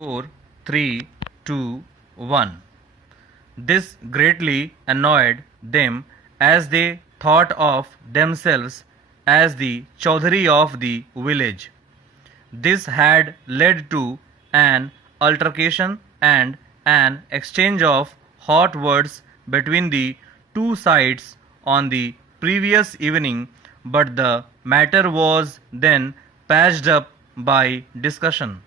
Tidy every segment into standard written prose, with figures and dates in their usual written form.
4, 3, 2, 1. This greatly annoyed them as they thought of themselves as the Chaudhary of the village. This had led to an altercation and an exchange of hot words between the two sides on the previous evening, but the matter was then patched up by discussion.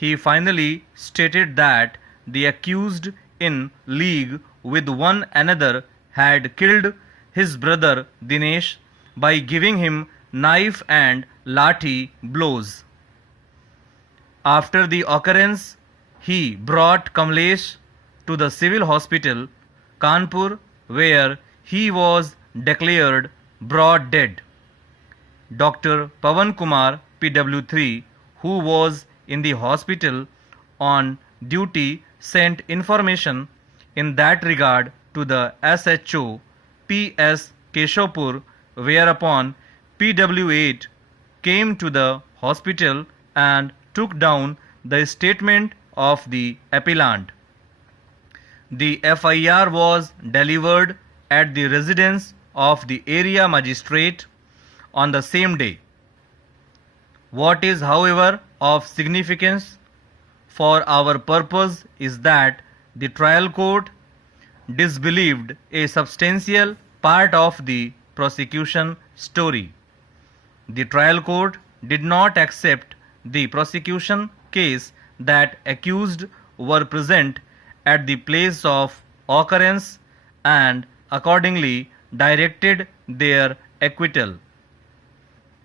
He finally stated that the accused in league with one another had killed his brother Dinesh by giving him knife and lathi blows. After the occurrence, he brought Kamlesh to the civil hospital, Kanpur, where he was declared brought dead. Dr. Pawan Kumar, PW3, who was in the hospital on duty, sent information in that regard to the SHO P.S. Keshopur, whereupon PW8 came to the hospital and took down the statement of the appellant. The FIR was delivered at the residence of the area magistrate on the same day. What is, however, of significance for our purpose is that the trial court disbelieved a substantial part of the prosecution story. The trial court did not accept the prosecution case that accused were present at the place of occurrence and accordingly directed their acquittal.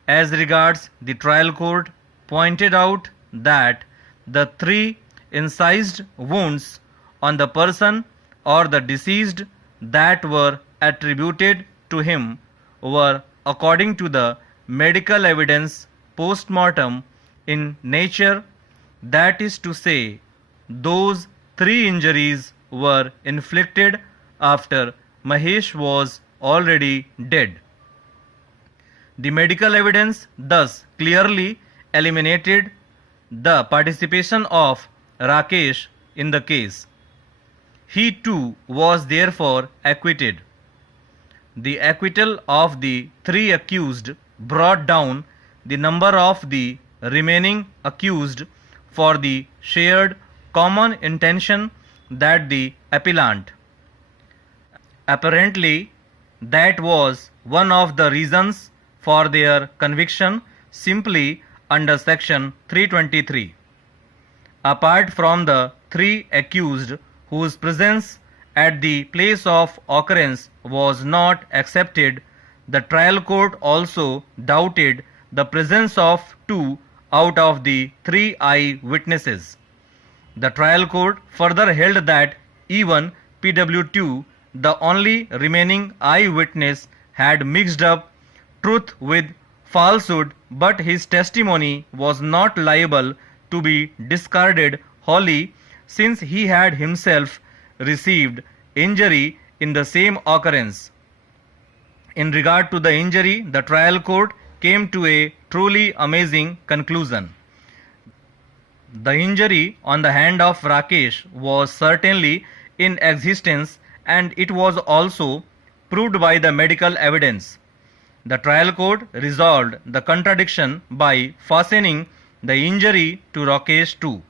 As regards the trial court pointed out that the 3 incised wounds on the person or the deceased that were attributed to him were, according to the medical evidence, post-mortem in nature, that is to say, those 3 injuries were inflicted after Mahesh was already dead. The medical evidence thus clearly eliminated the participation of Rakesh in the case. He too was therefore acquitted. The acquittal of the 3 accused brought down the number of the remaining accused for the shared common intention that the appellant. Apparently, that was one of the reasons for their conviction simply under section 323. Apart from the 3 accused whose presence at the place of occurrence was not accepted, the trial court also doubted the presence of 2 out of the 3 eye witnesses. The trial court further held that even PW2, the only remaining eye witness, had mixed up truth with falsehood, but his testimony was not liable to be discarded wholly, since he had himself received injury in the same occurrence. In regard to the injury, the trial court came to a truly amazing conclusion. The injury on the hand of Rakesh was certainly in existence, and it was also proved by the medical evidence. The trial court resolved the contradiction by fastening the injury to Rakesh too.